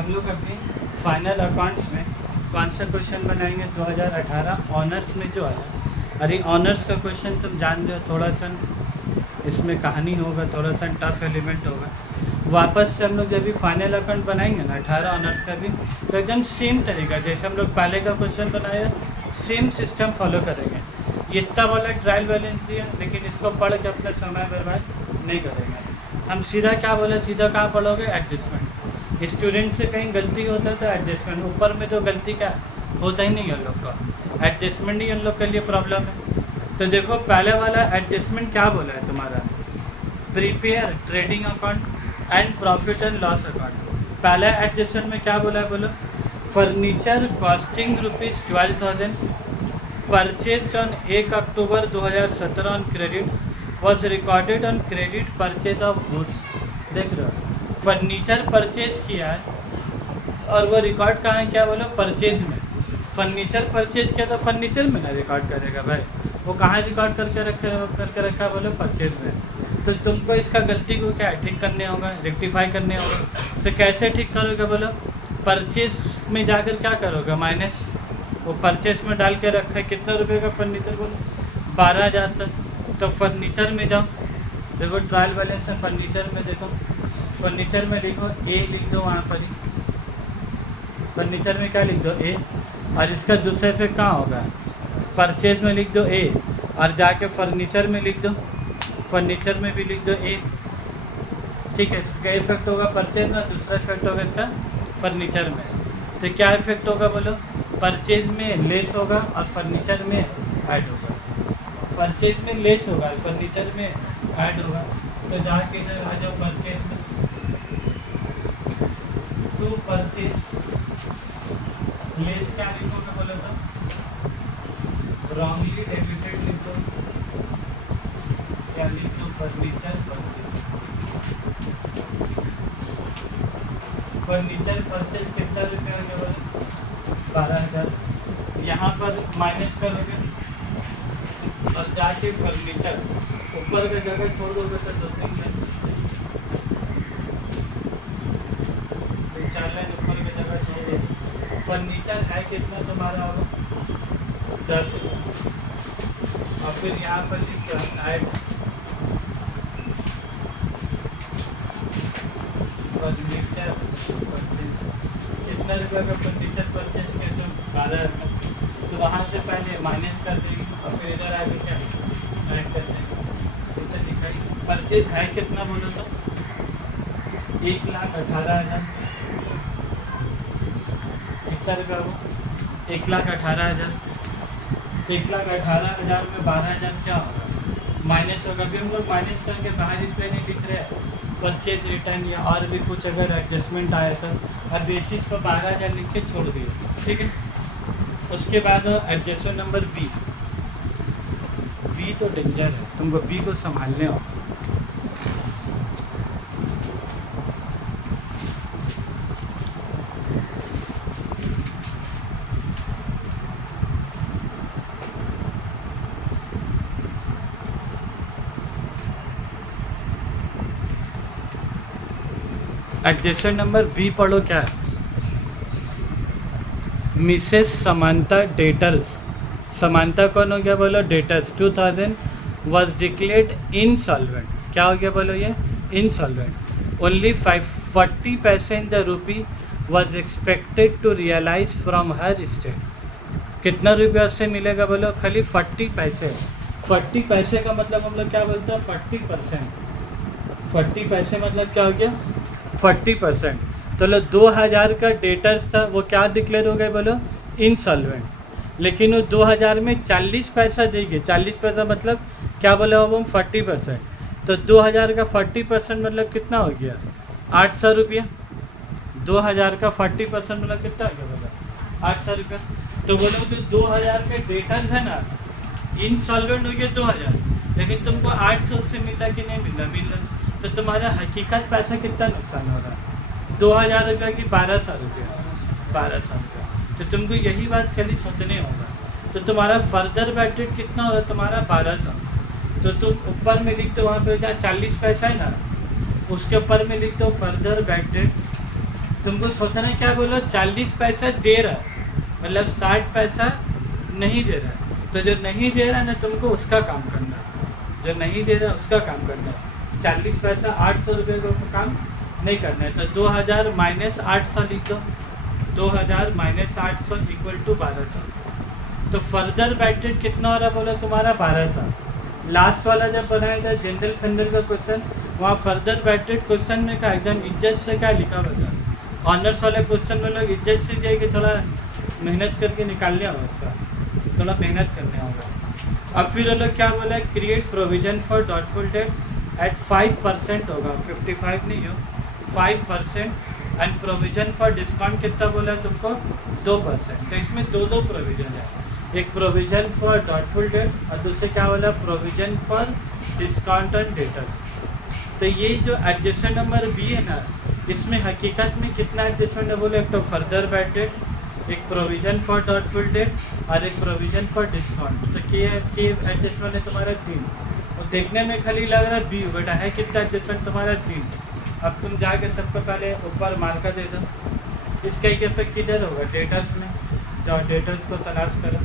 हम लोग अपनी फाइनल अकाउंट्स में कौन सा क्वेश्चन बनाएंगे 2018 ऑनर्स में जो आया। अरे ऑनर्स का क्वेश्चन तुम जान रहे हो, थोड़ा सा इसमें कहानी होगा, थोड़ा सा टफ एलिमेंट होगा। वापस से हम लोग जब भी फाइनल अकाउंट बनाएंगे ना 18 ऑनर्स का भी, तो एकदम सेम तरीका जैसे हम लोग पहले का क्वेश्चन बनाया, सेम सिस्टम फॉलो करेंगे। ये इतना वाला ट्रायल बैलेंस दिया, लेकिन इसको पढ़ के अपना समय बर्बाद नहीं करेंगे। हम सीधा क्या बोले, सीधा कहाँ पढ़ोगे, एडजस्टमेंट। स्टूडेंट से कहीं गलती होता है तो एडजस्टमेंट, ऊपर में तो गलती क्या होता ही नहीं है उन लोग का, एडजस्टमेंट ही उन लोग के लिए प्रॉब्लम है। तो देखो पहले वाला एडजस्टमेंट क्या बोला है तुम्हारा, prepare trading account and profit and loss account. पहला एडजस्टमेंट में क्या बोला है बोलो, furniture costing ₹12,000 purchase on 1 October 2017 on credit was recorded on credit purchase of goods. देख रहे हो, फर्नीचर परचेज किया है और वो रिकॉर्ड कहाँ है, क्या बोलो, परचेज में। फर्नीचर परचेज किया तो फर्नीचर में ना रिकॉर्ड करेगा भाई, वो कहाँ रिकॉर्ड करके रखा बोलो, परचेज में। तो तुमको इसका गलती को क्या ठीक करने होगा, रेक्टिफाई करने होगा। तो कैसे ठीक करोगे बोलो, परचेज में जाकर क्या करोगे, माइनस वो परचेज में डाल के रखा है कितना रुपये का फर्नीचर बोलो, 12,000 तक। तो फर्नीचर में जाओ, देखो ट्रायल बैलेंस है, फर्नीचर में देखो, फर्नीचर में लिखो ए, लिख दो वहाँ पर ही, फर्नीचर में क्या लिख दो ए, और इसका दूसरा इफेक्ट कहाँ होगा, परचेज में लिख दो ए, और जाके फर्नीचर में लिख दो, फर्नीचर में भी लिख दो ए। ठीक है, इसका इफेक्ट होगा परचेज में, दूसरा इफेक्ट होगा इसका फर्नीचर में। तो क्या इफेक्ट होगा बोलो, परचेज में लेस होगा और फर्नीचर में ऐड होगा, परचेज में लेस होगा फर्नीचर में ऐड होगा। तो जाके इधर आ जाओ परचेज में, टू परचेज लेस क्या लिखोगे बोलो तो रॉन्गली डेबिटेड लिख दो, क्या लिख दो, फर्नीचर परचेज। फर्नीचर परचेज कितना रुपये होंगे बोलो, 12,000। यहाँ पर माइनस करोगे और जाके फर्नीचर ऊपर का जगह छोड़ दोगे तो 2-3 लाइन ऊपर की जगह छोड़ दो। फर्नीचर है कितना तुम्हारा होगा, 10। और फिर यहाँ पर लिख ऐड फर्नीचर परचेज, कितना रुपये का फर्नीचर परचेज किया तुम, 12,000। तो वहाँ से पहले माइनस कर देगी और फिर इधर आगे क्या ऐड कर देंगे। तो दिखाई परचेज है कितना बोलो तो 1,18,000। कितना रुपया हो, 1,18,000। तो 1,18,000 में 12,000 क्या होगा, माइनस होगा। अभी हम लोग माइनस करके बाहर इसलिए नहीं लिख रहे, परचेज रिटर्न या और भी कुछ अगर एडजस्टमेंट आया था, और बेसिस को 12,000 लिख के छोड़ दिए, ठीक है। उसके बाद एडजस्टमेंट नंबर बी। बी तो डेंजर है, तुमको बी को संभालने हो। एडजस्टमेंट नंबर बी पढ़ो क्या है, मिसेस समांता डेटर्स। समांता कौन हो गया बोलो, डेटर्स 2000 वॉज डिक्लेयर्ड इनसॉल्वेंट। क्या हो गया बोलो ये, insolvent. Only 40% the rupee was expected to realise from her estate. कितना रुपया उससे मिलेगा बोलो, खाली 40 पैसे। 40 पैसे का मतलब हम लोग क्या बोलते हैं, 40%। 40 पैसे मतलब क्या हो गया, 40%। तो लो 2,000 का डेटर्स था, वो क्या डिक्लेयर हो गए बोलो, इनसॉल्वेंट। लेकिन वो 2,000 में 40 पैसा देंगे, 40 पैसा मतलब क्या बोले अब हम, 40%। तो 2,000 का 40% मतलब कितना हो गया, 800 रुपया। 2,000 का 40% मतलब कितना हो गया बोला, 800 रुपया। तो बोलो जो 2,000 के डेटर्स है ना, इनसॉल्वेंट हो गया 2,000, लेकिन तुमको 800 से मिला कि नहीं मिला। तो तुम्हारा हकीकत पैसा कितना नुकसान हो रहा है, 2,000 रुपये की 1,200 रुपया, 1,200 रुपया। तो तुमको यही बात खाली सोचने होगा। तो तुम्हारा फर्दर बैटेड कितना हो रहा है तुम्हारा, 1,200। तो तुम ऊपर में लिख दो, वहाँ पे जहाँ 40 पैसा है ना, उसके ऊपर में लिख दो फर्दर बैटेड तुमको सोचना है क्या बोलो, 40 पैसा दे रहा है, मतलब 60 पैसा नहीं दे रहा है। तो जो नहीं दे रहा है ना, तुमको उसका काम करना है। जो नहीं दे रहा है उसका काम करना है। 40 पैसा 800 रुपये को काम नहीं करना है, तो 2000 माइनस 800 लिख दो। 2000 माइनस 800 इक्वल टू 1200। तो फर्दर बैटेड कितना हो रहा बोला तुम्हारा 1200। लास्ट वाला जब बनाया था जनरल फंडर का क्वेश्चन, वहाँ फर्दर बैटेड क्वेश्चन में का एकदम इज्जत से क्या लिखा हुआ था। ऑनर्स वाले क्वेश्चन में लोग इज्जत से जाएगी, थोड़ा मेहनत करके निकालने होगा उसका, थोड़ा मेहनत करने होगा। अब फिर वो लोग क्या बोला, create provision for doubtful debt at 5% होगा, 55 नहीं हो, 5%। एंड प्रोविजन फॉर डिस्काउंट कितना बोला है तुमको, 2%। तो इसमें दो प्रोविजन है, एक प्रोविजन फॉर डॉटफुल डेट और दूसरे क्या बोला, provision for discount on debtors. तो ये जो एडजस्टमेंट नंबर बी है ना, इसमें हकीकत में कितना एडजस्टमेंट है बोले, एक तो फर्दर बैड डेट, एक प्रोविजन फॉर डॉटफुल डेट और एक प्रोविजन फॉर डिस्काउंट। तो के एडजस्टमेंट है तुम्हारा 3। तो देखने में खाली लग रहा है बी, बेटा है कितना एडजस्टमेंट तुम्हारा 3। अब तुम जाके सबको पहले ऊपर मार्कर दे दो। इसका एक इफेक्ट किधर होगा, डेटर्स में। जाओ डेटर्स को तलाश करो,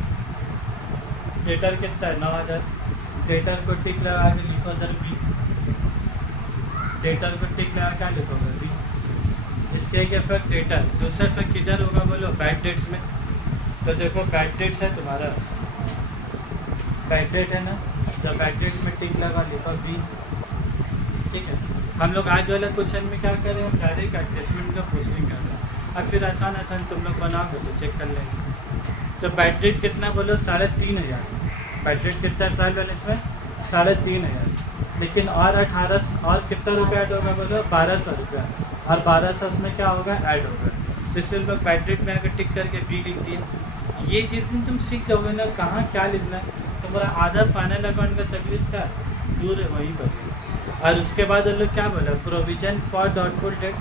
डेटर कितना है 9000। डेटर को टिक लगा के लिखो उधर बी, डेटर को टिक लगा क्या लिखोगे बी। इसके एक इफेक्ट डेटर, दूसरा इफेक्ट किधर होगा बोलो, बैड डेट्स में। तो देखो बैड डेट्स है तुम्हारा, बैड डेट है ना, तो बैड डेट में टिक लगा लिखो बी, ठीक है। हम लोग आज वाले क्वेश्चन में क्या कर रहे हैं, डायरेक्ट एडजस्टमेंट का पोस्टिंग कर रहे हैं। अब फिर आसान तुम लोग बनाओगे तो चेक कर लेंगे। तो बैड डेट कितना बोलो, 3500। बैड डेट कितना ट्रायल बैलेंस में, 3500। लेकिन और 18 और कितना रुपया ऐड होगा बोलो, 1200 रुपया। और 1200 उसमें क्या होगा, ऐड होगा। तो इसलिए लोग बैड डेट में अगर टिक करके बी लिख दिए। ये जिस दिन तुम सीख जाओगे ना कहाँ क्या लिखना है, तुम्हारा आधा फाइनल अकाउंट का तकलीफ का दूर है वहीं पर। और उसके बाद लोग क्या बोला, प्रोविजन फॉर डॉटफुल डेट।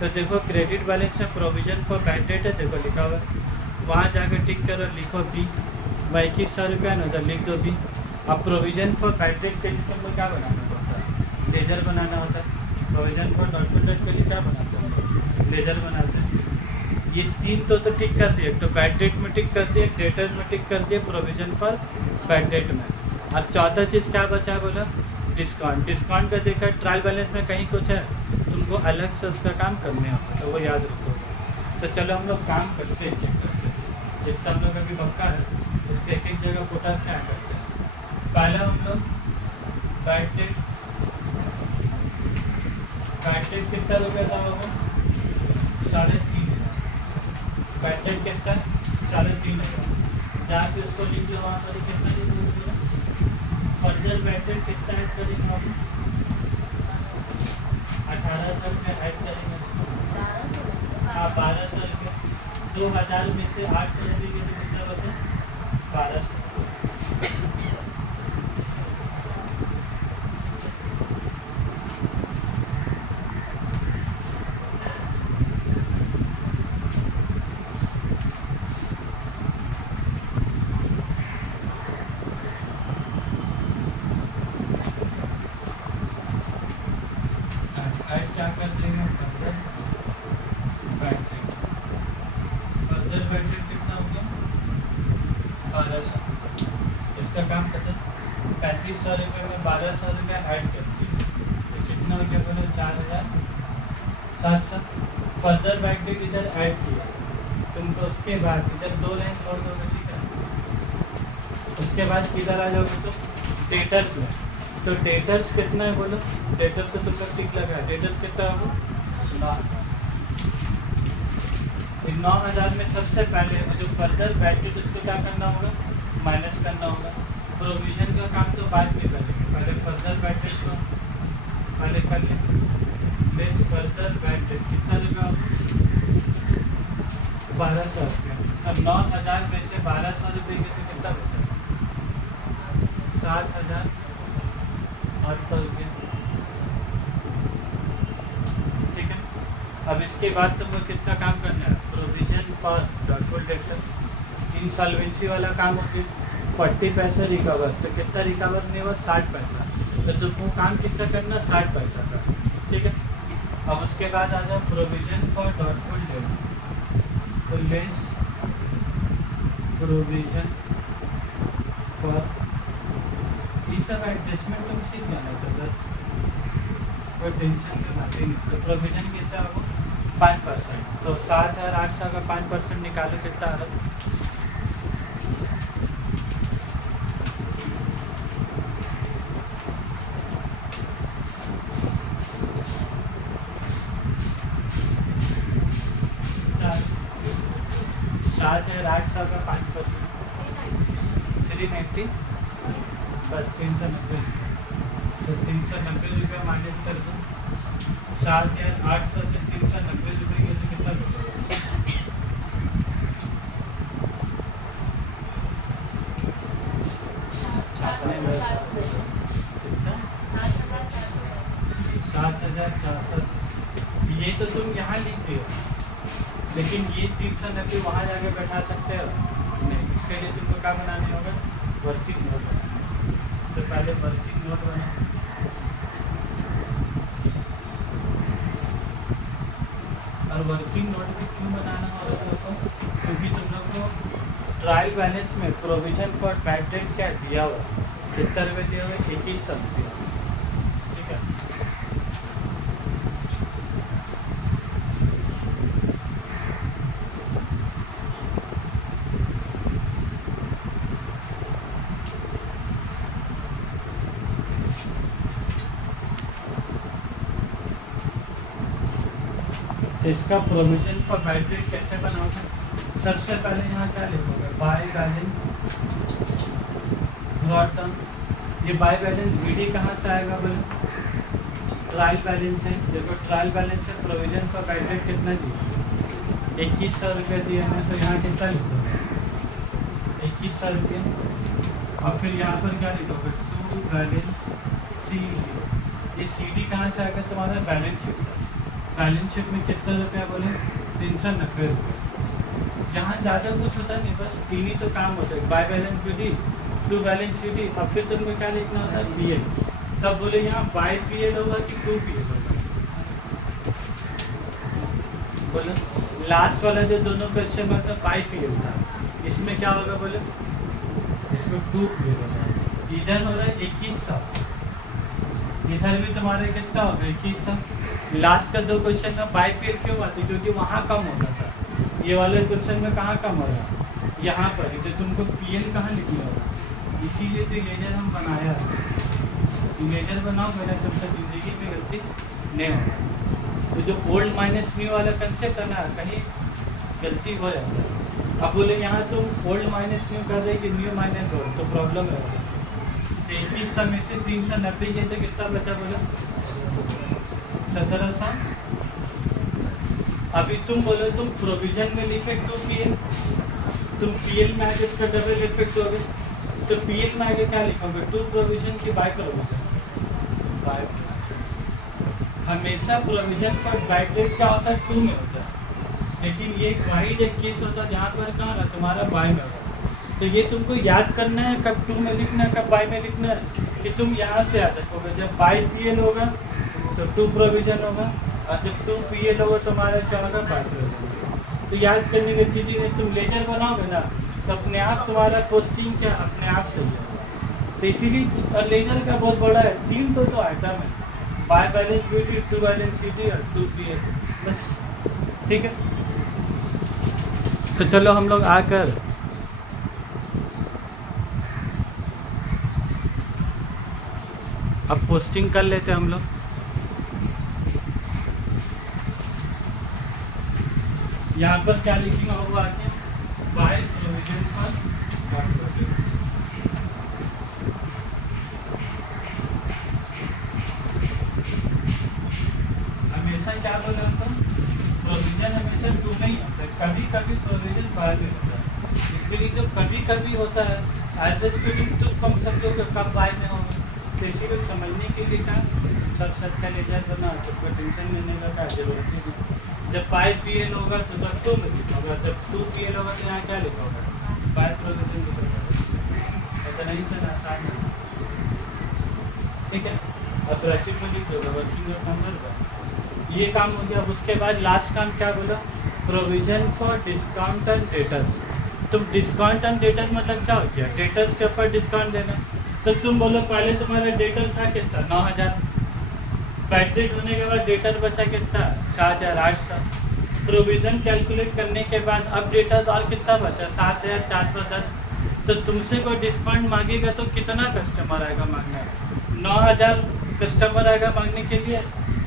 तो देखो क्रेडिट बैलेंस में प्रोविजन फॉर बैड डेट है, देखो लिखा हुआ है, वहाँ जाकर टिक करो, लिखो बी। 2100 रुपया ना, उधर लिख दो बी। अब प्रोविजन फॉर बैड डेट के लिए तुमको क्या बनाना होता है, लेजर बनाना होता है। प्रोविजन फॉर डॉटफुल डेट के लिए क्या बनाते हैं, लेजर बनाते हैं। ये 3 तो टिक कर दिए, तो बैड डेट में टिक कर दिए, डेटर में टिक कर दिए, प्रोविजन फॉर बैड डेट में। और चौथा चीज़ क्या बचा बोला, डिस्काउंट। डिस्काउंट का देखा ट्रायल बैलेंस में कहीं कुछ है, तुमको अलग से उसका काम करने होगा, तो वो याद रखोगे। तो चलो हम लोग काम करते हैं, क्या करते हैं, जितना हम लोग अभी बक्का है उसके एक जगह कोटा क्या करते हैं। पहला हम लोग बैड डेट कितना रुपये का होगा, 3500। बैड डेट कितना, 3500। जाके उसको लिख लो, वहाँ पर कितना लिख लो। फर्दर बैड डेट कितना ऐड करेंगे हम, 1800 रुपये ऐड करेंगे। हाँ 1200 रुपये, 2000 में से 800 रुपये के कितना बचे, 1200। क्या कर देंगे, फर्दर बैड डेट कितना हो गया, 1200। इसका काम खत्म। 3500 रुपये में 1200 रुपये ऐड कर दिए, तो कितना हो गया बोले, 4700। फर्दर बैड डेट इधर ऐड किया तुमको, उसके बाद इधर 2 लाइन छोड़ दोगे, ठीक है। उसके बाद किधर आ जाओगे तो डेटर्स में। तो डेटर्स कितना है बोलो, डेटर्स से तुम लोग टिक लगा, डेटर्स कितना होगा, 9000 में सबसे पहले जो फर्दर बैड डेट उसको क्या करना होगा, माइनस करना होगा। प्रोविजन का काम तो बाद में करेंगे, पहले फर्दर बैड डेट को पहले कर लें। लेस फर्दर बैड डेट कितना लगा, 1200 रुपये। अब 9000 में से 1200 रुपये के तो कितना बचा, 7800 रुपये, ठीक है। अब इसके बाद तुमको किसका काम करना है, provision for doubtful debtor. Insolvency वाला काम होती है, 40 पैसे रिकवर, तो कितना रिकवर नहीं हुआ, 60 पैसा। तो तुमको काम किसका करना, 60 पैसा का, ठीक है। अब उसके बाद आ जाए प्रोविजन फॉर डॉटफुल डेट, तो लेस प्रोविजन फॉर, ये सब एडजस्टमेंट तुम सीख जाना, तो बस कोई टेंशन की बात ही नहीं। तो प्रोविजन कितना हो 5%, तो 7,800 का 5% निकालो कितना आ रहा है? 7,800 का 5%, 390, बस 390, तो 390 रुपये माइनस कर दो। 7,800 से 390 रुपये के, तो कितना बचेगा? कितना? 7,400। ये तो तुम यहाँ लिखते हो, लेकिन ये 390 वहाँ जाके बैठा सकते हो नहीं। इसके लिए तुमको क्या बनाने होगा? वर्किंग नोट बनाना। तो पहले वर्किंग नोट बना, और वर्किंग नोट भी क्यों बनाना होगा तुमको? क्योंकि तुम लोग को ट्रायल बैलेंस में प्रोविजन फॉर बैड डेट क्या दिया हुआ, कितना रुपये दिया हुआ? 2100 रुपये, ठीक है। तो इसका प्रोविजन फॉर बैड डेट कैसे बनाओगे? सबसे पहले यहाँ क्या लिखोगे? By balance brought down. ये बाय बैलेंस बीडी कहाँ से आएगा बोले? ट्रायल बैलेंस है। देखो ट्रायल बैलेंस से प्रोविजन फॉर बैड डेट कितना दिया? 2100 रुपये दिए हैं, तो यहाँ कितना लिखोगे? 2100 रुपये। और फिर यहाँ पर क्या लिखोगे? To balance C D. ये सी डी कहाँ से आएगा? तुम्हारा बैलेंस शीट से। बैलेंस शीट में कितना रुपया बोले? 390 रुपये। यहाँ ज़्यादा कुछ होता नहीं, बस तीन ही तो काम होता है, by balance B D, to balance C D, और फिर तुमको क्या लिखना होता है? P L. तब बोले यहाँ बाय पी एल होगा कि टू पी एल होगा? बोलो लास्ट वाला जो दोनों क्वेश्चन में था बाय पी एल था, इसमें क्या होगा बोले? इसमें टू पी एल होगा। इधर हो रहा है 2100, इधर भी तुम्हारे कितना होगा? 2100। लास्ट का दो क्वेश्चन में बाय पी एल क्यों आती? क्योंकि वहाँ कम होता था। ये वाले क्वेश्चन में कहाँ कम हो रहा है? यहाँ पर ही। तो तुमको पी एल कहाँ लिखना होगा? इसीलिए तो इरेजर हम बनाया। इरेजर बनाओ, मेरा तुमसे ज़िंदगी में गलती नहीं होगा। तो जो ओल्ड माइनस न्यू वाला कंसेप्ट है ना, कहीं गलती हो जाता है। अब बोले यहाँ तुम ओल्ड माइनस न्यू कर रहे कि न्यू माइनस ओल्ड, तो प्रॉब्लम है। तो 2100 में से 390 ये तो कितना बचा बोला? 1700। अभी तुम बोलो तुम प्रोविजन में लिखे टू पी एल, तुम पी एल में आगे इसका डबल इफेक्ट हो गया, तो पी एल में आगे क्या लिखोगे? टू प्रोविजन की बाय प्रोविजन। बाय हमेशा प्रोविजन फॉर बाय डेट क्या होता है? टू में होता है, लेकिन ये वाइड एक केस होता है जहाँ पर कहाँ ना तुम्हारा बाय में होगा। तो ये तुमको याद करना है, कब टू में लिखना है, कब बाय में लिखना है, कि तुम यहाँ से याद रखोगे। जब बाय पी एल होगा तो टू प्रोविजन होगा, और जब टू पी एल होगा तुम्हारा क्या होगा? By provision. तो याद करने की चीज़ नहीं, तुम लेजर बनाओगे ना तो अपने आप तुम्हारा पोस्टिंग क्या अपने आप सही है। तो इसीलिए और लेजर का बहुत बड़ा है, तीन तो आइटम है, by balance B D, to balance C D और टू पी एल, बस। ठीक है, तो चलो हम लोग आकर अब पोस्टिंग कर लेते हैं हम लोग। यहाँ पर क्या लिखेंगे होगा आगे? बाय प्रोविजन फॉर हमेशा क्या बोले हमको? प्रोविजन हमेशा टू नहीं होता है, कभी कभी प्रोविजन बाय में होता है। इसके लिए जो कभी कभी होता है एज ए स्टूडेंट तुम कम सकते हो कि कब बाय में होगा। तो इसी को समझने के लिए क्या सबसे अच्छा लेजर बना, तो कोई टेंशन लेने का क्या जरूरत नहीं। जब बाय पी एल होगा तो तब टू में लिखोगा, जब टू पी एल होगा तो यहाँ क्या लिखोगा? By provision लिखोगा। ऐसा नहीं सर, आसान है। ठीक है, अब प्रैक्टिस में लिख दोगे वर्किंग नोट नंबर का। ये काम हो गया। उसके बाद लास्ट काम क्या बोला, provision for discount and debtors. तुम डिस्काउंट एंड डेटर मतलब क्या हो गया, डेटर्स के ऊपर डिस्काउंट देना। तो तुम बोलो पहले तुम्हारा डेटर था कितना, 9000, बैकडेट होने के बाद डेटर बचा कितना, 7800। प्रोविज़न कैलकुलेट करने के बाद अब डेटर और कितना बचा, 7410। तो तुमसे कोई डिस्काउंट मांगेगा तो कितना कस्टमर आएगा मांगने, 9000 कस्टमर आएगा मांगने के लिए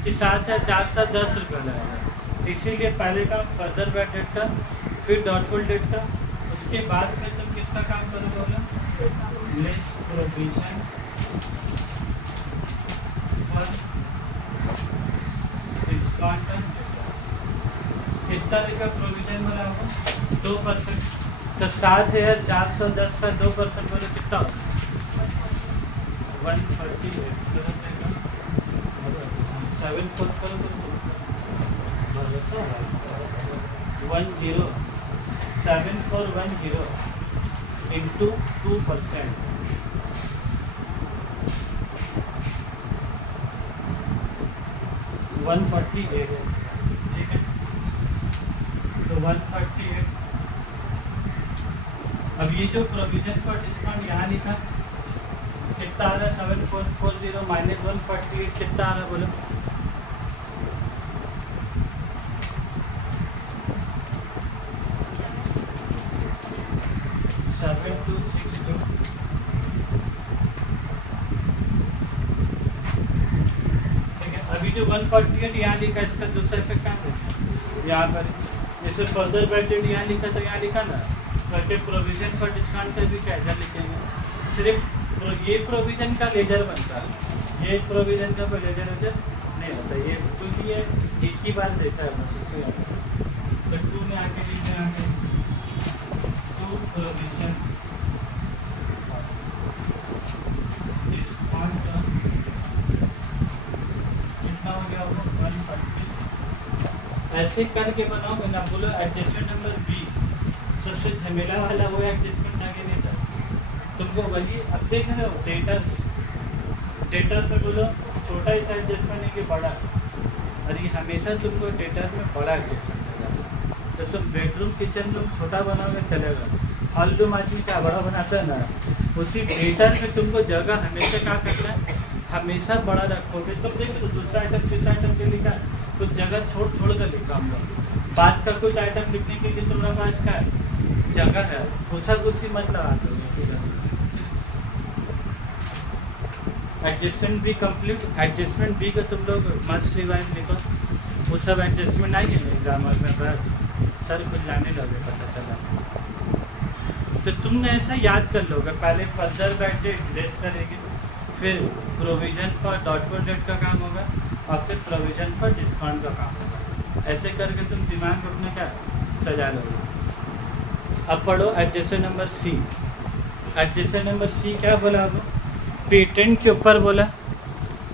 कि 7410 रुपये लगेगा। तो इसीलिए पहले काम फर्दर बैड डेट का, फिर डॉटफुल डेट का, उसके बाद में तुम किसका काम करोगे बोलो, less provision for discount and कितना देगा प्रोविजन में होगा 2%। तो 7410 का 2% बोलो कितना होगा 148 7 करो तो 7410 इंटू 2%, वन 148 है, ठीक है। तो 148, अब ये जो प्रोविजन फॉर डिस्काउंट यहाँ लिखा कितना आ रहा है, 7440 माइनस 148 कितना आ रहा है बोलो, 7262। ठीक है, अभी जो 148 यहाँ लिखा है इसका दूसरा इफेक्ट क्या है, यहाँ पर जैसे फर्दर बैटेड यहाँ लिखा तो यहाँ लिखा ना, तो प्रोविजन फॉर डिस्काउंट का भी क्या इधर लिखेंगे, सिर्फ ये प्रोविजन का लेजर बनता है, ये प्रोविजन का कोई लेजर वेजर नहीं होता, ये क्योंकि ये एक ही बार देता है बस उससे आगे। तो 2 में आके लिखते हैं आगे 2 प्रोविजन डिस्काउंट कितना हो गया वो 140। ऐसे करके बनाओगे ना, बोलो एडजस्टमेंट नंबर बी सबसे झमेला वाला वो एडजस्टमेंट आगे नहीं था तुमको, वही अब देख रहे हो डेटर्स, डेटर पे बोलो छोटा ही सा एडजस्टमेंट है कि बड़ा, और ये हमेशा तुमको डेटर में बड़ा एडजस्टमेंट देगा। तो तुम बेडरूम किचन रूम छोटा बनाओगे चलेगा, हॉल रूम आदमी क्या बड़ा बनाता है ना, उसी डेटर में तुमको जगह हमेशा क्या करना है, हमेशा बड़ा रखोगे। तुम देख लो दूसरा आइटम तीसरा आइटम के लिखा कुछ जगह छोड़ छोड़ कर लिखा हम लोग, बात का कुछ आइटम लिखने के लिए तुम्हारे पास क्या है जगह है, घुसा घुसी मत लगा दो। Adjustment B complete, adjustment B का तुम लोग मस्ट रिवाइज लिखो, वो सब एडजस्टमेंट आएंगे ना एग्जाम में, बस सर कुछ लाने लगे पता चला। तो तुमने ऐसा याद कर लोगे, पहले फर्दर बैड डेट रेस्ट करेगी, फिर प्रोविजन फॉर डॉटफुल डेट का काम होगा, और फिर प्रोविजन फॉर डिस्काउंट का काम होगा। ऐसे करके तुम दिमाग में अपना क्या सजा लोगे। अब पढ़ो adjustment number C. Adjustment number C क्या बोला अब, पेटेंट के ऊपर बोला,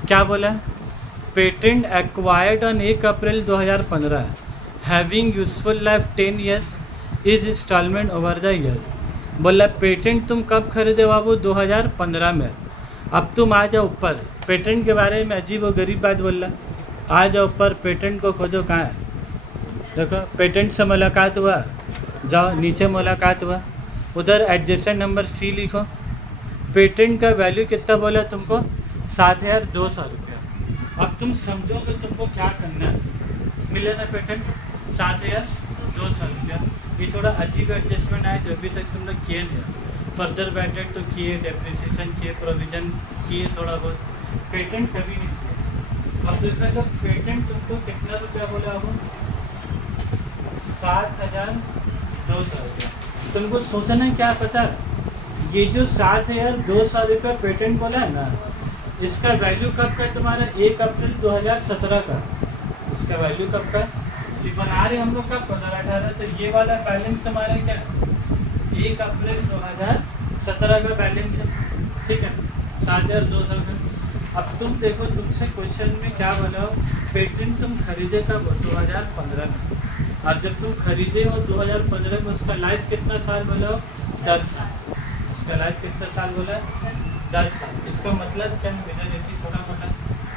क्या बोला, patent acquired on 1 April 2015 having useful life 10 years is installment over the years. बोला पेटेंट तुम कब खरीदे बाबू, 2015 में। अब तुम आ जाओ ऊपर, पेटेंट के बारे में अजीब और गरीब बात बोल रहा, आ जाओ ऊपर पेटेंट को खोजो कहाँ है, देखो पेटेंट से मुलाकात हुआ, जाओ नीचे मुलाकात हुआ, उधर एडजस्टमेंट नंबर सी लिखो। पेटेंट का वैल्यू कितना बोला तुमको, 7200 रुपया। अब तुम समझोगे तुमको क्या करना है, मिले ना पेटेंट 7200 रुपया। ये थोड़ा अजीब एडजस्टमेंट आया जो अभी तक तुम लोग किए नहीं, फर्दर बैटेड तो किए, डेप्रिसिएशन किए, प्रोविजन किए थोड़ा बहुत, पेटेंट कभी नहीं किया। अब देखो तो पेटेंट तुमको कितना रुपया बोला वो, 7200 रुपया। तुमको सोचना है क्या पता, ये जो 7200 रुपये पेटेंट बोला है ना, इसका वैल्यू कब का है तुम्हारा, 1 अप्रैल 2017 का। इसका वैल्यू कब का, ये बना रहे हम लोग कब 2018, तो ये वाला बैलेंस तुम्हारा क्या है 1 अप्रैल 2017 का बैलेंस है, ठीक है 7200 का। अब तुम देखो तुमसे क्वेश्चन में क्या बोला, पेटेंट तुम खरीदे कब 2015 में, और जब तुम खरीदे हो 2015 में उसका लाइफ कितना साल बोला हो, 10 साल। इसका लाइफ कितना साल बोला, 10 साल। इसका मतलब क्या है, इधर ऐसी छोटा मोटा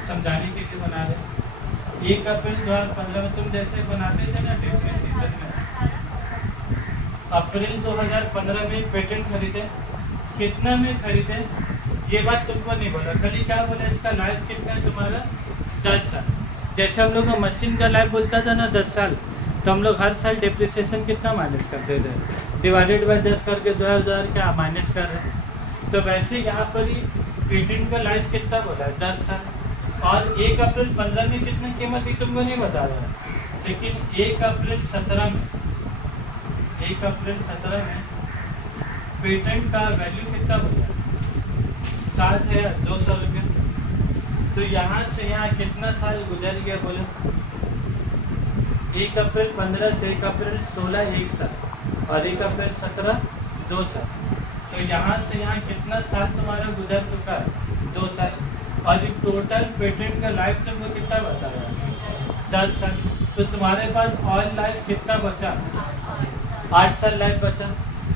समझाने के लिए बना रहे, 1 अप्रैल 2015 में तुम जैसे बनाते थे ना डेप्रिसिएशन में, अप्रैल 2015 में पेटेंट खरीदे, कितना में खरीदे ये बात तुमको नहीं बोला, खाली क्या बोला इसका लाइफ कितना है तुम्हारा 10 साल। जैसे हम लोग मशीन का लाइफ बोलता था ना 10 साल, तो हम लोग हर साल डिप्रिसिएशन कितना माइनस करते थे, डिवाइडेड बाय 10 करके 2000 क्या माइनस कर रहे हैं। तो वैसे यहाँ पर ही पेटेंट का लाइफ कितना बोला है 10 साल। और 1 अप्रैल 15 में कितनी कीमत थी तुमको नहीं बता रहा, लेकिन 1 अप्रैल 17 में, 1 अप्रैल 17 में पेटेंट का वैल्यू कितना बोला 7,200 रुपये। तो यहाँ से यहाँ कितना साल गुजर गया बोले, 1 अप्रैल 15 से 1 अप्रैल 16 1 साल और 1 अप्रैल 17 2 साल। तो यहाँ से यहाँ कितना साल तुम्हारा गुजर चुका है 2 साल। और ये टोटल पेटेंट का लाइफ तुमको कितना बता रहा है 10 साल। तो तुम्हारे पास ऑल लाइफ कितना बचा 8 साल लाइफ बचा।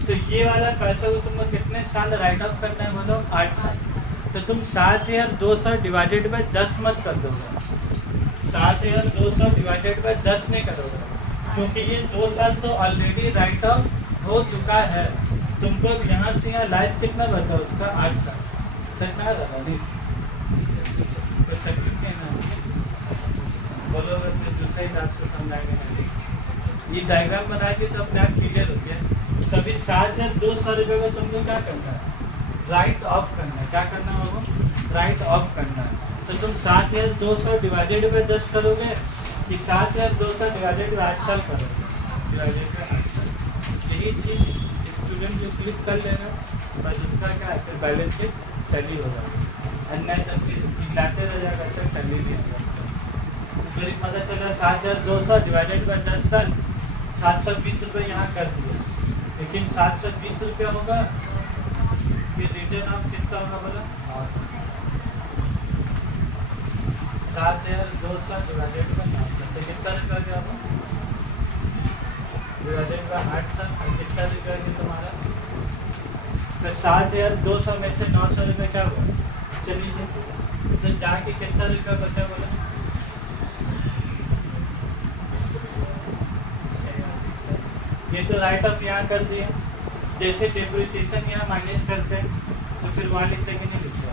तो ये वाला पैसा को तुमको कितने साल राइट ऑफ करना है बोलो 8 साल। तो तुम 7,200 डिवाइडेड बाय 10 मत कर दोगे, 7,200 डिवाइडेड बाय 10 नहीं करोगे, क्योंकि ये 2 साल तो ऑलरेडी राइट ऑफ हो चुका है। तुमको यहाँ से यहाँ लाइफ कितना बचा उसका 8 साल। सच में आ रहा है कोई तकलीफ नहीं ना बोलो, दूसरे हिसाब से समझाएंगे। ये डायग्राम बनाएगी तो अपने आप क्लियर हो गया। तभी 7,200 रुपये को तुमको क्या करना है राइट ऑफ करना है। क्या करना है वो राइट ऑफ करना है। तो तुम 7,200 डिवाइडेड बाय 10 करोगे कि 7,200 डिवाइडेड बाय 8 साल करोगे, डिवाइडेड बाय 8 साल। यही चीज़ स्टूडेंट जो क्लिक कर लेना बस उसका क्या है फिर बैलेंस शीट टैली हो जाएगा, अन्य तक लाते रह जाएगा सर टैली नहीं होगा उसका। तो फिर पता चला 7,200 डिवाइडेड बाय 10 साल 720 रुपये यहाँ कर दिया, लेकिन 720 रुपये होगा फिर रिटर्न ऑफ कितना होगा बोला 7,200 डिवाइडेड बाय 9 साल। तो कितना रुपया गया वो डिवाइडेड बाय 8 साल और कितना रुपया गया तुम्हारा। तो 7,200 में से 900 रुपये क्या हुआ चलिए, तो जाके कितना रुपया बचा बोला ये तो राइट ऑफ यहाँ कर दिए। जैसे डिप्रिसिएशन यहाँ माइनस करते हैं तो फिर वहाँ लिखते कि नहीं लिखते।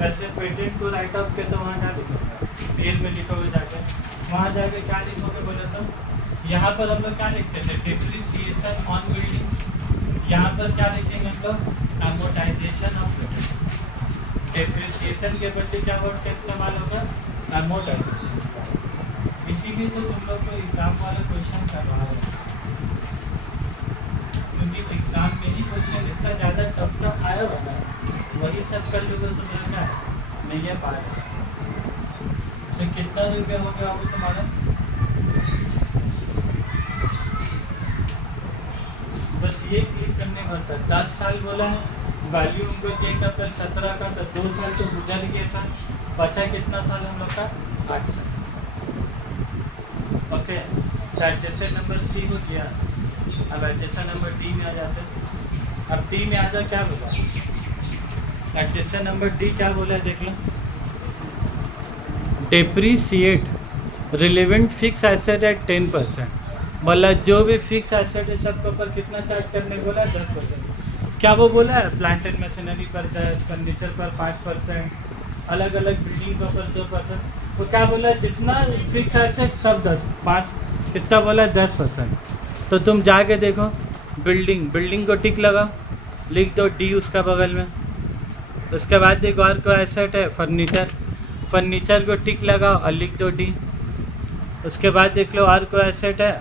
वैसे पेटेंट को राइट ऑफ के तो वहाँ क्या लिखोगे मेल में लिखोगे जाके, वहाँ जाके क्या लिखोगे बोले तो यहाँ पर हम लोग क्या लिखते थे डिप्रिसिएशन ऑन बिल्डिंग, यहाँ पर क्या लिखेंगे हम लोग अमोर्टाइजेशन ऑफ पेटेंट। डिप्रिसिएशन के बदले क्या वर्ड का इस्तेमाल होगा अमोर्टाइजेशन। इसीलिए तो तुम लोग को एग्जाम वाला क्वेश्चन कर रहा है, क्योंकि एग्जाम में ही क्वेश्चन इतना ज़्यादा टफ आया होगा, वही सब कर लोगे तो मेरा क्या है नहीं है पाएगा। तो कितना रुपया हो गया वो तुम्हारा बस ये क्लिक करने पड़ता है। 10 साल बोला है, वैल्यू उनको 1 अप्रैल 17 का, तो 2 साल तो गुजर गए साल, बचा कितना साल हम लोग का 8 साल। ओके, एडजस्टेड नंबर सी हो गया। अब एडजस्टेड नंबर डी में आ जाते हैं। अब डी में आ जा क्या बोला एडजस्टेड नंबर डी क्या बोला है देख लो, depreciate relevant fix asset at 10%। मतलब जो भी फिक्स एसेट है सबके ऊपर कितना चार्ज करने को बोला है 10%। क्या वो बोला है प्लांट एंड मशीनरी पर 10%, फर्नीचर पर 5%, अलग अलग बिल्डिंग के ऊपर 2%। तो क्या बोला है जितना फिक्स एसेट सब 5 कितना बोला है 10%। तो तुम जाके देखो बिल्डिंग को टिक लगाओ, लिख दो डी उसका बगल में। उसके बाद देखो और कोई एसेट है फर्नीचर को टिक लगाओ और लिख दो डी। उसके बाद देख लो और कोई एसेट है,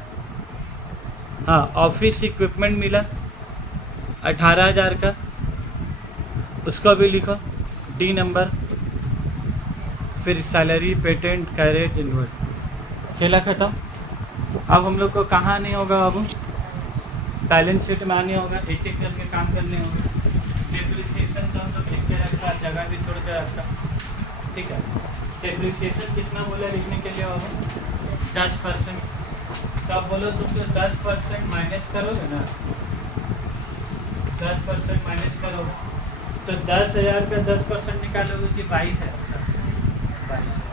हाँ ऑफिस इक्विपमेंट मिला 18,000 का, उसको भी लिखो डी नंबर। फिर सैलरी पेटेंट कैरेज इनवर्ट खेला खत्म। अब हम लोग को कहाँ नहीं होगा, अब बैलेंस शीट में आने होगा, एक एक करके काम करने होगा। डेप्रिसिएशन तो हम लोग लिख के रखा, जगह भी छोड़ के रखा, ठीक है। डेप्रिसिएशन कितना बोला लिखने के लिए होगा 10%। तो आप बोलो तुम तो 10% माइनस करोगे ना, 10% माइनस करोगे तो 10,000 का 10% निकालोगे कि 22,000 का 22,000।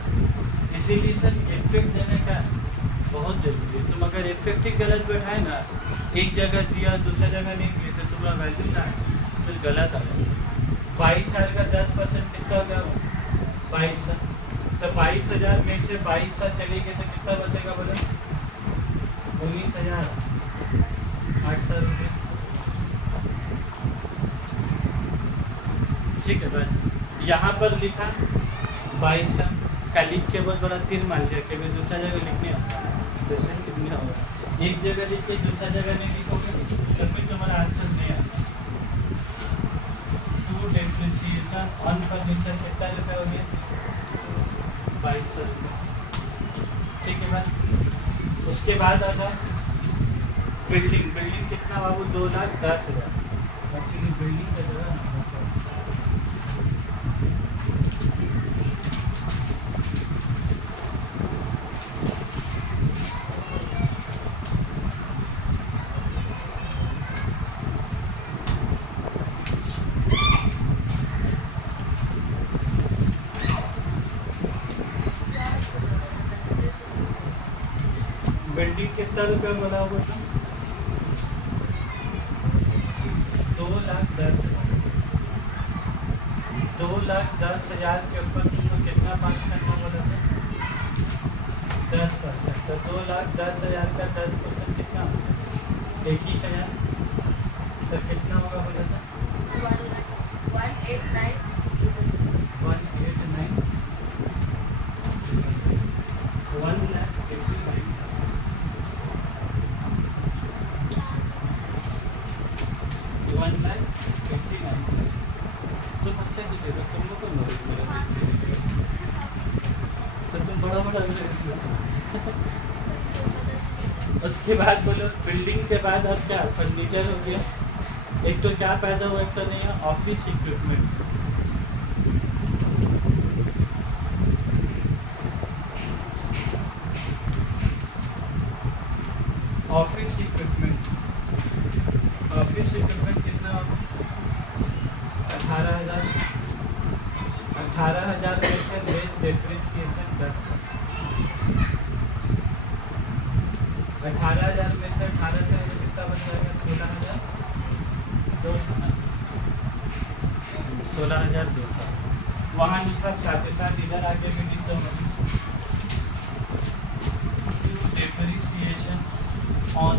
इसीलिए सर इफेक्ट देने का बहुत जरूरी है। तुम अगर इफेक्ट ही गलत बैठाए ना, एक जगह दिया दूसरी जगह नहीं दिए तो तुम्हारा वैल्यू ना है, फिर गलत आ जाए। 22,000 का 10% कितना हो गया? 2200। तो 22,000 में से 2200 चलेगी तो कितना बचेगा बोलो? 19,800 रुपये। ठीक है बस यहाँ पर लिखा 2200 का लिख के बहुत बड़ा तीर मार दिया कि दूसरा जगह लिखने होगा, क्वेश्चन कितने होगा। एक जगह लिख के दूसरा जगह नहीं लिखोगे तो फिर तुम्हारा आंसर नहीं आएगा। टू डेप्रिसिएशन ऑन फर्नीचर कितना रुपये हो गया? 2200 रुपये। ठीक है बात। उसके बाद आता बिल्डिंग। बिल्डिंग कितना बाबू? 2,10,000। एक्चुअली बिल्डिंग का जगह बिल्डिंग कितना रुपये बोला हुआ था? 2,10,000। 2,10,000 के ऊपर तुमको कितना पास करना बोला था? 10%। तो 2,10,000 का 10% कितना हो गया? 21,000। तो कितना होगा बोला था? 189। 189 1,89,000। तुम अच्छे से दे दो, तुम लोग को नॉलेज मेरा तो तुम बड़ा बड़ा उसके बाद बोलो बिल्डिंग के बाद अब क्या? फर्नीचर हो गया। एक तो क्या पैदा हुआ, एक तो नहीं है office equipment. Office equipment. Office equipment कितना होगा? 18,000। 18,000 में से लेस डेप्रिसिएशन 10%। 18,000 में से 18,000 में कितना बच जाएगा? 16,200। 16,200 वहाँ लिखा। साथ ही साथ इधर आगे भी लिख दो डेप्रिसिएशन ऑन।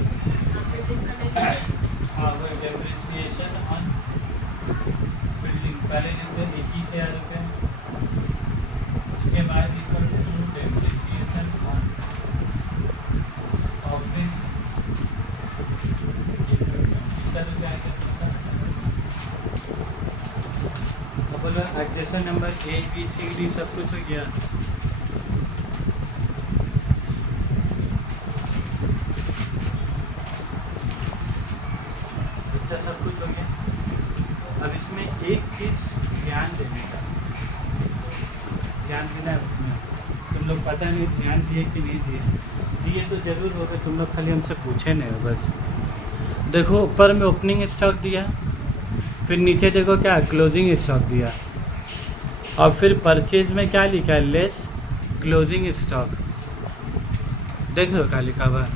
हाँ वो डेप्रिसिएशन ऑन बिल्डिंग पहले लिख दो 21,000 रुपये। उसके बाद लिखो टू डेप्रिसिएशन ऑन ऑफिस कितना रुपये आएगा? अब बोलो adjustment number A B C D सब कुछ हो गया। इतना सब कुछ हो गया। अब इसमें एक चीज़ ध्यान देने का, ध्यान देना है उसमें। तुम लोग पता नहीं ध्यान दिए कि नहीं दिए तो जरूर होगा, तुम लोग खाली हमसे पूछे नहीं हो बस। देखो ऊपर में ओपनिंग स्टॉक दिया, फिर नीचे देखो क्या क्लोजिंग स्टॉक दिया, और फिर परचेज में क्या लिखा है? Less closing stock. देख लो क्या लिखा हुआ है।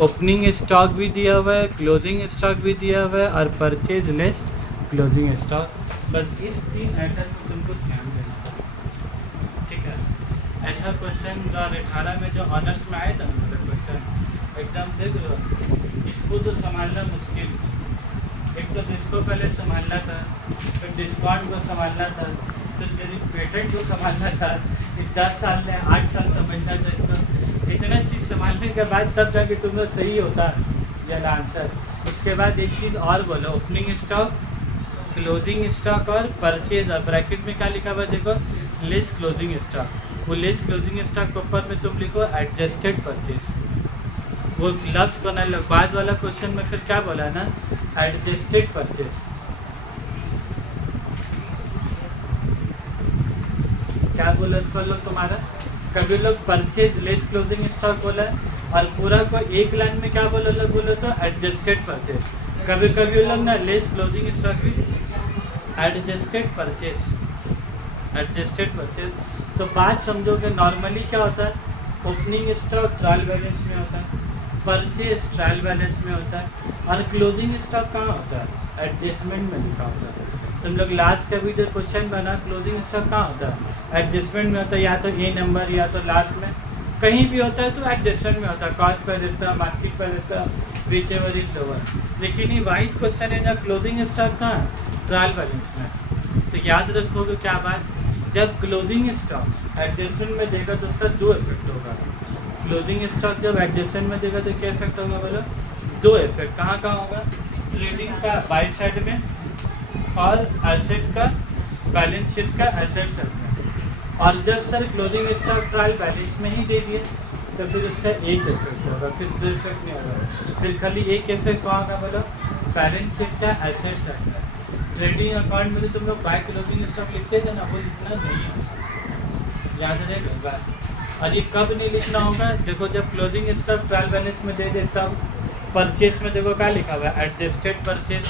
ओपनिंग स्टॉक भी दिया हुआ है, क्लोजिंग स्टॉक भी दिया हुआ है, और परचेज लेस क्लोजिंग स्टॉक। बस इस 3 आइटम को तुमको ध्यान देना है। ठीक है। ऐसा क्वेश्चन 2018 में जो ऑनर्स में आया था ना क्वेश्चन, एकदम देख लो, इसको तो संभालना मुश्किल। एक तो इसको पहले संभालना था, फिर डिस्काउंट को संभालना था, फिर मेरी पेटेंट को संभालना था। 10 साल में 8 साल समझना था इसको। इतना चीज़ संभालने के बाद तब जाके तुम लोग सही होता या आंसर। उसके बाद एक चीज़ और बोलो, ओपनिंग स्टॉक, क्लोजिंग स्टॉक और परचेज। और ब्रैकेट में क्या लिखा हुआ देखो? Less closing stock. वो लेस क्लोजिंग स्टॉक के ऊपर में तुम लिखो एडजस्टेड परचेज। वो लफ्स बना लो। बाद वाला क्वेश्चन में फिर क्या बोला ना? Adjusted purchase. क्या बोला इसको लोग तुम्हारा? कभी लोग परचेज लेस क्लोजिंग स्टॉक बोला है, और पूरा को एक लाइन में क्या बोला लोग? बोलो तो एडजस्टेड परचेज। कभी कभी लोग ना लेस क्लोजिंग स्टॉक भी एडजस्टेड परचेज, एडजस्टेड परचेज। तो बात समझोगे, नॉर्मली क्या होता है, ओपनिंग स्टॉक ट्रायल बैलेंस में होता है, परचेज ट्रायल बैलेंस में होता है, और क्लोजिंग स्टॉक कहाँ होता है, एडजस्टमेंट में लिखा होता है। तुम लोग लास्ट का भी जो क्वेश्चन बना, क्लोजिंग स्टॉक कहाँ होता है, एडजस्टमेंट में होता है, या तो ए नंबर या तो लास्ट में कहीं भी होता है, तो एडजस्टमेंट में होता है, कॉस्ट पर देता है, मार्केट पर देता है, विच एवर इज लोअर। लेकिन ये वाइट क्वेश्चन है, जब क्लोजिंग स्टॉक कहाँ है, ट्रायल बैलेंस में। तो याद रखोगे क्या बात, जब क्लोजिंग स्टॉक एडजस्टमेंट में देगा तो उसका दो इफेक्ट होगा। क्लोजिंग स्टॉक जब एडजस्टमेंट में देगा तो क्या इफेक्ट होगा बोलो, दो इफेक्ट। कहाँ कहाँ होगा, ट्रेडिंग का बाई साइड में, और एसेट का बैलेंस शीट का एसेट साइड में। और जब sir closing stock trial balance में ही दे दिए तो फिर उसका एक इफेक्ट होगा, फिर दो इफेक्ट नहीं होगा, फिर खाली एक इफेक्ट कहाँ का बोलो, बैलेंस शीट का एसेट साइड का। ट्रेडिंग अकाउंट में तो तुम लोग बाय क्लोजिंग स्टॉक लिखते थे ना, वो लिखना नहीं है, याद रहेगा। और ये कब नहीं लिखना होगा, देखो जब क्लोजिंग स्टॉक ट्रायल बैलेंस में दे दे तब। परचेस में देखो क्या लिखा हुआ है, एडजस्टेड परचेस,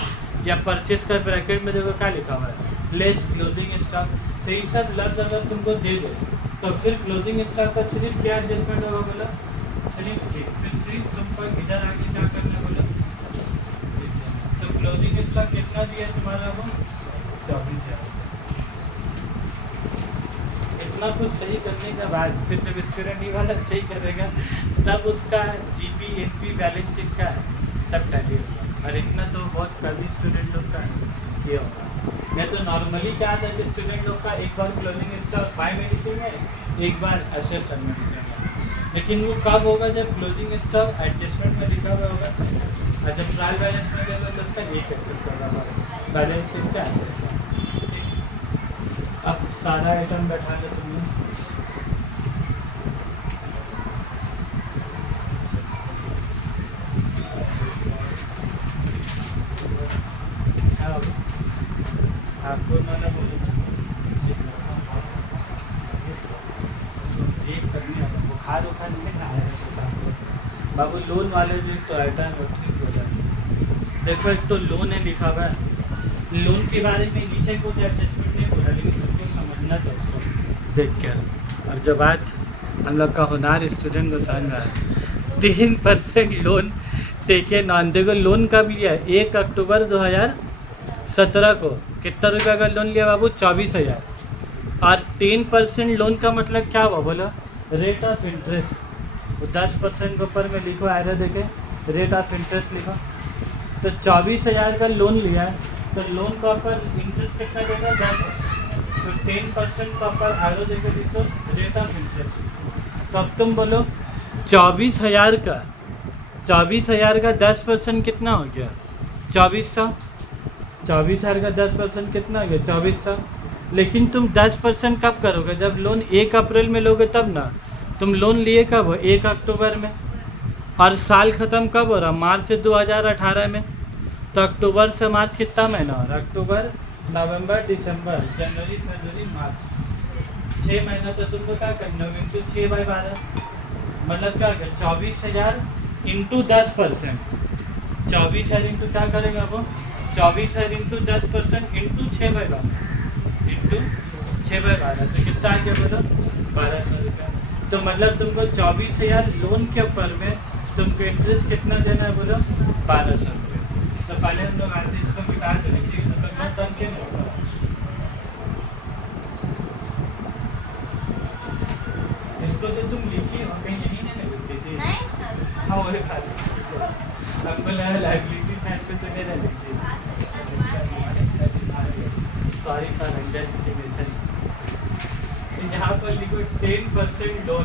या परचेस का ब्रैकेट में देखो क्या लिखा हुआ है, लेस क्लोजिंग स्टॉक। तो ये सब लफ्ज अगर तुमको दे दे तो फिर क्लोजिंग स्टॉक का सिर्फ क्या एडजस्टमेंट होगा बोला, सिर्फ एक। फिर सिर्फ तुमको इधर आगे क्या करना बोला, तो क्लोजिंग स्टॉक कितना दिया तुम्हारा, वो 24,000। इतना कुछ सही करने के बाद फिर जब स्टूडेंट ये वाला सही करेगा तब उसका जीपी एनपी बैलेंस शीट का तब टैली होगा। और इतना तो बहुत कभी स्टूडेंट लोग का ये होगा। नहीं तो नॉर्मली क्या आता है, स्टूडेंट लोग का एक बार क्लोजिंग स्टॉक बाय में लिखेंगे, एक बार एसेट साइड में लिखेंगे। लेकिन वो कब होगा, जब क्लोजिंग स्टॉक एडजस्टमेंट में लिखा हुआ होगा। अच्छा, ट्रायल बैलेंस में गए तो उसका एक इफेक्ट होगा, बैलेंस शीट का एसेट। अब सारा आइटम बैठा लो तुमने। आपको मैंने बोला था चेक करने वाला, बुखार उखार नहीं ना आया बाबू। लोन वाले भी तो आइटम ठीक हो जाए। देखो एक तो लोन है लिखा हुआ है, लोन के बारे में नीचे को एडजस्टमेंट नहीं बोला, लेकिन तुमको समझना था उसको देख कर। और जब बात हम लोग का होनार स्टूडेंट को समझ रहा है, 3% लोन टेकन ऑन। देखो लोन कब लिया, 1 अक्टूबर 2017 को। कितना रुपये का लोन लिया बाबू, 24,000। और 10% लोन का मतलब क्या हुआ बोलो, रेट ऑफ इंटरेस्ट। 10% के ऊपर में लिखो, आ रहा देखे, रेट ऑफ इंटरेस्ट लिखो। तो 24,000 का लोन लिया है, तो लोन का ऊपर इंटरेस्ट कितना देगा, 10%। तो 10% का ऊपर आरो देकर दी तो रेट ऑफ इंटरेस्ट। तो अब तुम बोलो 24,000 का 10% कितना हो गया, 2400। 24,000 का 10% कितना हो गया, 2400। लेकिन तुम 10% कब करोगे, जब लोन 1 अप्रैल में लोगे तब ना। तुम लोन लिए कब हो, 1 अक्टूबर में। और साल ख़त्म कब हो रहा, मार्च 2018 में। तो अक्टूबर से मार्च कितना महीना हो रहा, अक्टूबर नवंबर दिसंबर जनवरी फरवरी मार्च, 6 महीना। तो तुमको क्या करना होगा, इंटू 6/12, मतलब क्या होगा, 24,000 इंटू 10%। 24,000 इंटू क्या करेगा वो, 24,000 इंटू 10% इंटू 6/12 इंटू 6/12, तो कितना आ गया बोलो, 1,200 रुपया। तो मतलब तुमको 24,000 लोन के ऊपर में तुमको इंटरेस्ट कितना देना है बोलो, 1,200 रुपये। तो पहले हम लोग आते इसको मिटा देंगे, तो लगभग सम के होगा। इसको तो तुम लिखी हो कहीं, यही नहीं लिखती थी। नहीं सर, हाँ वही बात हमको लगा लाइबिलिटी साइड पे तो नहीं लिखती। Sorry for under estimation. यहाँ पर लिखो 10% लोन।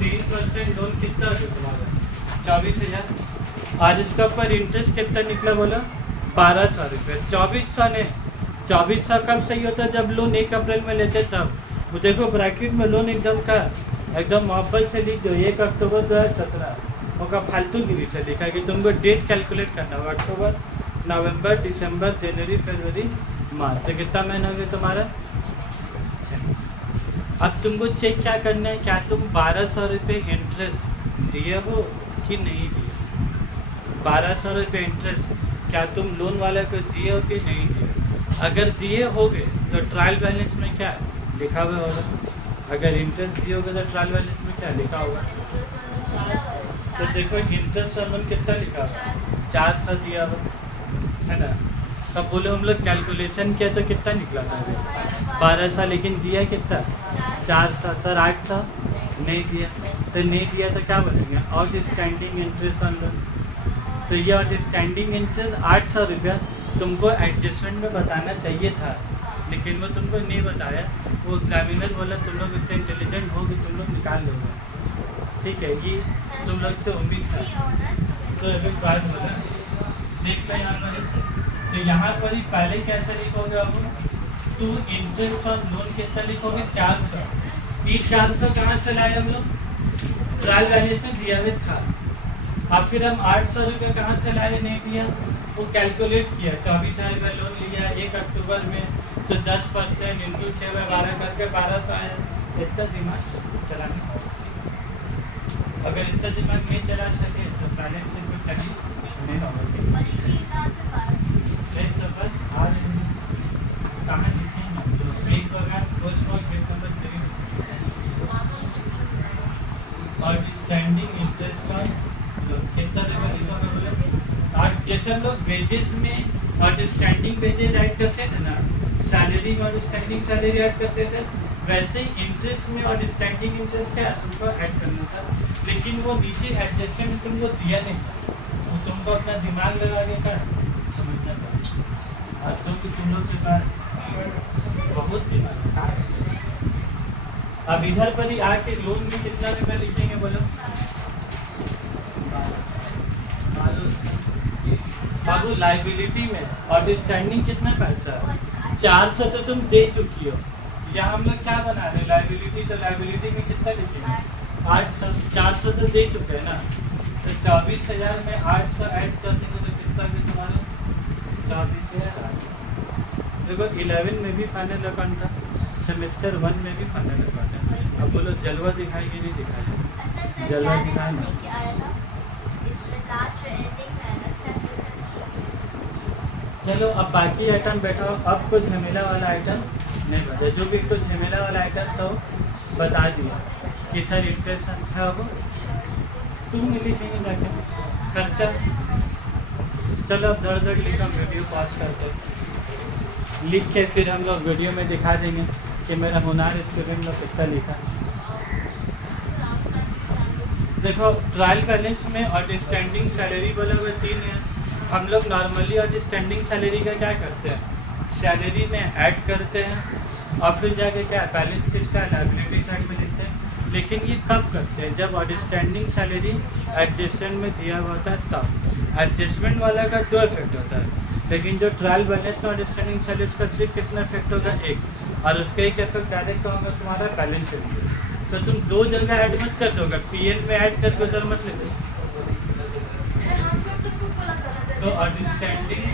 10% लोन कितना हो तुम्हारा, 24,000। आज इसका पर इंटरेस्ट कितना निकला बोला, 1,200 रुपये। 2400 ने 2400 कब सही होता है, जब लोन 1 अप्रैल में लेते तब। वो देखो ब्रैकेट में लोन एकदम का एकदम मोहब्बत से लिख दो, 1 अक्टूबर 2017। होगा फालतू गिरी से लिखा है कि तुमको डेट कैलकुलेट करना होगा, अक्टूबर नवंबर दिसंबर जनवरी फरवरी मार्च। तो कितना महीना हो गया तुम्हारा। अब तुमको चेक क्या करना है, क्या तुम 1,200 रुपये इंटरेस्ट दिए हो कि नहीं दिए। 1,200 रुपये इंटरेस्ट क्या तुम लोन वाले को दिए हो कि नहीं दिए। अगर दिए होगे तो ट्रायल बैलेंस में क्या है, लिखा हुआ होगा। अगर इंटरेस्ट दिए होगा तो ट्रायल बैलेंस में क्या लिखा होगा? तो देखो इंटरेस्ट अमाउंट कितना लिखा हुआ? 400 दिया हुआ है ना। तब बोलो हम लोग कैलकुलेशन किया तो कितना निकला था? 1200, लेकिन दिया कितना? 400। सर 800 नहीं दिया, तो नहीं दिया तो क्या बोलेंगे? Outstanding interest on loan. तो ये आउटस्टैंडिंग इंटरेस्ट 800 रुपया तुमको एडजस्टमेंट में बताना चाहिए था, लेकिन वो तुमको नहीं बताया। वो एग्जामिनर बोला तुम लोग इतने इंटेलिजेंट हो कि तुम लोग निकाल लोगे, ठीक है, ये तुम लोग से उम्मीद था। तो एक बात बोला, देख लो यहाँ पर, तो यहाँ पर ही पहले कैसे लिखोगे आप? तो इंटरेस्ट ऑन लोन कितना लिखोगे? 400। ये 400 कहाँ से लाए हम लोग? ट्रायल बैलेंस में दिया हुआ था। अब फिर हम 800 रुपये कहाँ से लाए? नहीं दिया, वो कैलकुलेट किया। 24,000 रुपये लोन लिया 1 अक्टूबर में, तो 10% इंटू 6/12 करके 1200 आया। इतना दिमाग चलाने, अगर इतना दिमाग नहीं चला सके तो बैलेंस शीट में कहीं नहीं होगा। ठीक, तो बस आज कहाँ लिखेंगे तो एक बार पोस्ट फॉर गेट नंबर 3 और स्टैंडिंग इंटरेस्ट ऑन कितना रुपये लिखा बोले? और जैसे हम लोग वेजेस में और स्टैंडिंग वेजेस ऐड करते थे ना, सैलरी में और स्टैंडिंग सैलरी ऐड करते थे, वैसे ही इंटरेस्ट में और स्टैंडिंग इंटरेस्ट क्या तुमको ऐड करना था, लेकिन वो नीचे एडजस्टमेंट तुमको दिया नहीं था। वो तुमको अपना दिमाग लगा के कर समझना था। और तुम लोग के पास बहुत दिमाग है। अब इधर पर ही आके लोन में कितना रुपया लिखेंगे बोलो? बाबू लाइबिलिटी में और स्टैंडिंग कितना पैसा? 400 तो तुम दे चुकी हो। यहाँ हम लोग क्या बना रहे हैं? लाइबिलिटी। तो लाइबिलिटी में कितना लिखेंगे? 800। 400 तो दे चुके हैं ना, तो 24,000 में 800 ऐड कर देंगे तो कितना भी तुम्हारा? 24,000। देखो 11 में भी फाइनल अकाउंट था, सेमेस्टर 1 में भी फाइनल अकाउंट है। अब बोलो जलवा दिखाई कि नहीं दिखाई? जलवा दिखाए ना। चलो अब बाकी आइटम बैठाओ। अब कोई झमेला वाला आइटम नहीं बचा। जो भी कोई झमेला वाला आइटम तो बता दिया कि सर इंटरेस्ट है, वो तुम लिखेंगे जाके खर्चा। चलो अब दर दर लिखा, वीडियो पॉज करते लिख के फिर हम लोग वीडियो में दिखा देंगे कि मेरा होनार स्टूडेंट लोग कितना लिखा। देखो ट्रायल बैलेंस में और स्टैंडिंग सैलरी बोले हुए 3 है। हम लोग नॉर्मली और स्टैंडिंग सैलरी का क्या करते हैं? सैलरी में ऐड करते हैं और फिर जाके क्या बैलेंस शीट का लायबिलिटी साइड में लिखते हैं। लेकिन ये कब करते हैं? जब आउटस्टैंडिंग सैलरी एडजस्टमेंट में दिया हुआ होता है तब। एडजस्टमेंट वाला का 2 इफेक्ट होता है, लेकिन जो ट्रायल बैलेंस में आउटस्टैंडिंग सैलरी का सिर्फ कितना इफेक्ट होगा? 1। और उसका एक इफेक्ट डायरेक्ट होगा तुम्हारा बैलेंस शीट में। तो तुम 2 जगह ऐड मत कर दोगे, पीएल में ऐड करके उधर मत ले दो। तो आउटस्टैंडिंग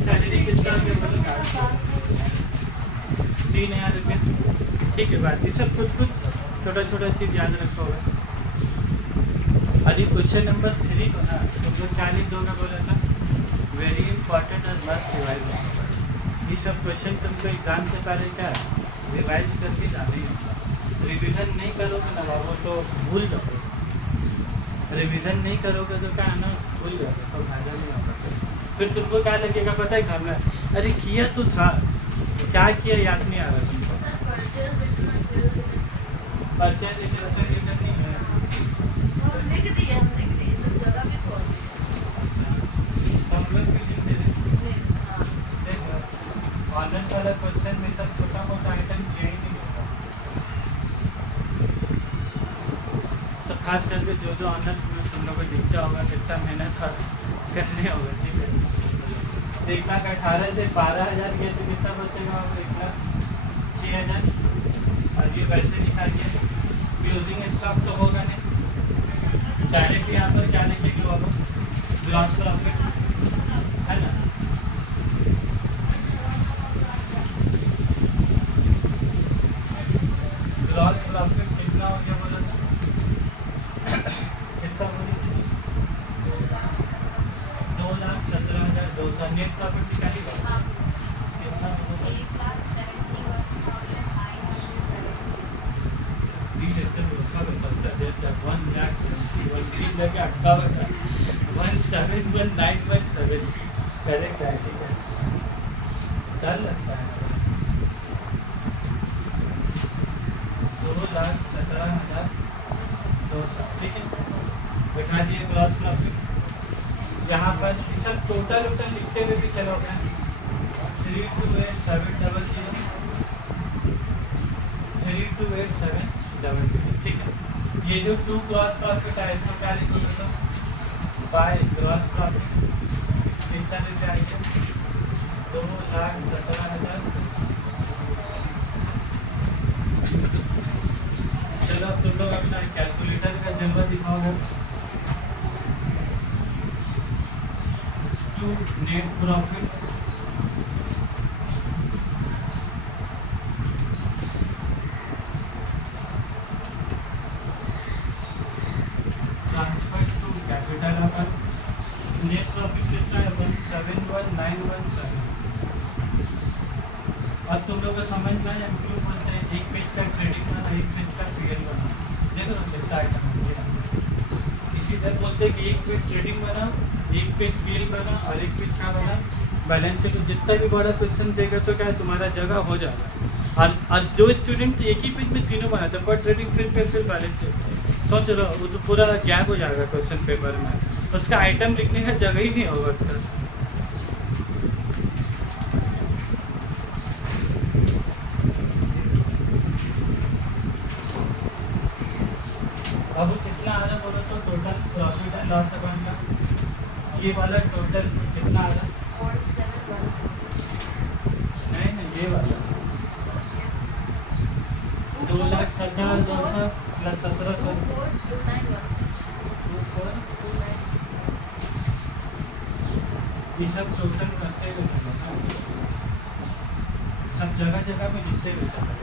सैलरी कितना रुपये? 3,000 रुपये। ठीक है, बात ये सब कुछ छोटा छोटा चीज़ याद रखोगे। अभी क्वेश्चन नंबर 3 को ना तुम लोग क्या लिख दोगे बोला था? वेरी इंपॉर्टेंट और मस्ट रिवाइज। ये सब क्वेश्चन तुमको एग्जाम से पहले क्या रिवाइज करके जाने हैं। रिविज़न नहीं करोगे ना बाबू तो भूल जाओगे। रिवीजन नहीं करोगे तो क्या ना भूल जाओगे, तो फायदा नहीं होगा। फिर तुमको क्या लगेगा पता है घर में? अरे किया तो था, क्या किया याद नहीं आ रहा तुमको। परचेज डिक्लेरेशन नहीं करनी है। तो हम लोग भी लिख देते। देखो ऑनर्स वाला क्वेश्चन में सब छोटा मोटा आइटम किया ही नहीं होता। तो खास करके जो ऑनर्स में तुम लोग को दिखता होगा कितना मेहनत करने होगा। ठीक है, 1,18,000 से 12,000 किया तो कितना बचेगा? 1,06,000। और ये वैसे लिखा गया क्लोजिंग स्टॉक तो होगा नहीं। डायरेक्ट यहाँ पर क्या लिखेंगे बाबू? ग्रॉस प्रॉफिट है ना। ग्रॉस प्रॉफिट कितना हो गया बोला था? कितना बोला? 2,17,200। नेट प्रॉफिट निकाली बाबू। 1,70,171 3 लगे 58 171,917 करेक्ट है, ठीक है। डर लगता है 2,17,200, ठीक है। बैठा दिए क्रॉस प्रॉफिट। यहाँ पर ये सब टोटल लिखते हुए भी चलोगे 328,700 328,700, ठीक है। ये जो 2 क्रॉस प्रॉफिट है इसमें क्या लिखोगे तो बाय क्रॉस प्रॉफिट कितना लेते आएंगे 2,17,000। चलो अब तुम लोग अपना कैलकुलेटर का जलवा दिखाओगे। To net profit transfer to capital account. Net profit कितना है 171,917। अब तुम लोग को समझ में आया क्यों बोलते हैं एक पेज का क्रेडिट बना एक पेज का पीएल बना। देखो ना कितना आइटम है। इसी तरह बोलते हैं कि एक पेज ट्रेडिंग बना एक पेज पीएल बना और एक पेज का बना बैलेंस शीट। जितना भी बड़ा क्वेश्चन देगा तो क्या तुम्हारा जगह हो जाएगा। और जो स्टूडेंट एक ही पेज में तीनों बनाते हैं पर ट्रेडिंग फिर बैलेंस शीट, सोच लो वो तो पूरा गैप हो जाएगा क्वेश्चन पेपर में। उसका आइटम लिखने का जगह ही नहीं होगा उसका। अब कितना आ रहा बोलो तो total profit and loss account का ये वाला टोटल कितना आ रहा? 471। नहीं ये वाला 2,17,200 प्लस 1,700 ये सब टोटल करते हुए चलो सब जगह पे लिखते हुए चलो।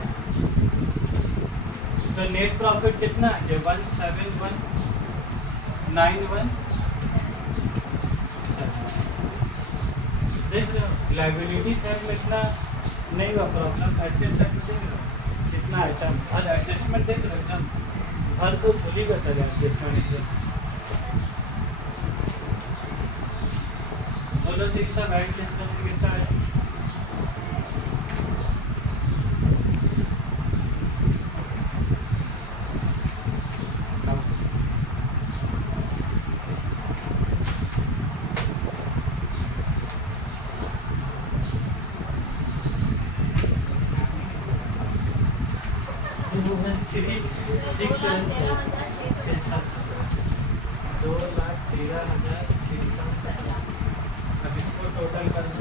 तो नेट प्रॉफिट कितना है 171,917। देख रहे हो लाइबिलिटी साइड में इतना नहीं हुआ प्रॉब्लम। ऐसे साइड में देख रहे हो कितना आइटम और एडजस्टमेंट देख रहे हो एकदम हर तो थोड़ी का था एडजस्टमेंट एकदम। बोलो ठीक सब एडजस्टमेंट कितना है? अब इसको टोटल कर दो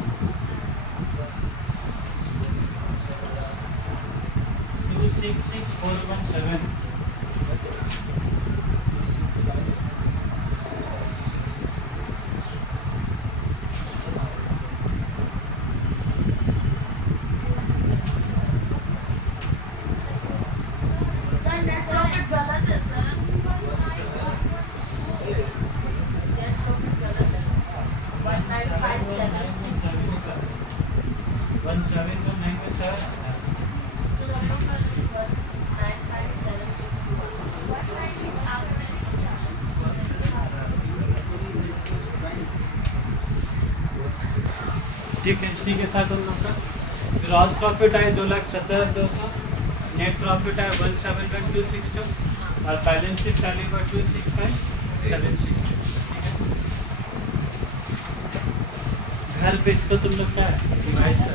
266,417। ठीक है इसी के साथ हम लोग का ग्रॉस प्रॉफिट आए 2,17,200। नेट प्रॉफिट आए 171,262 और बैलेंस शीट टैली पर 265,760। ठीक है घर पे इसको तुम लोग क्या है डिवाइस कर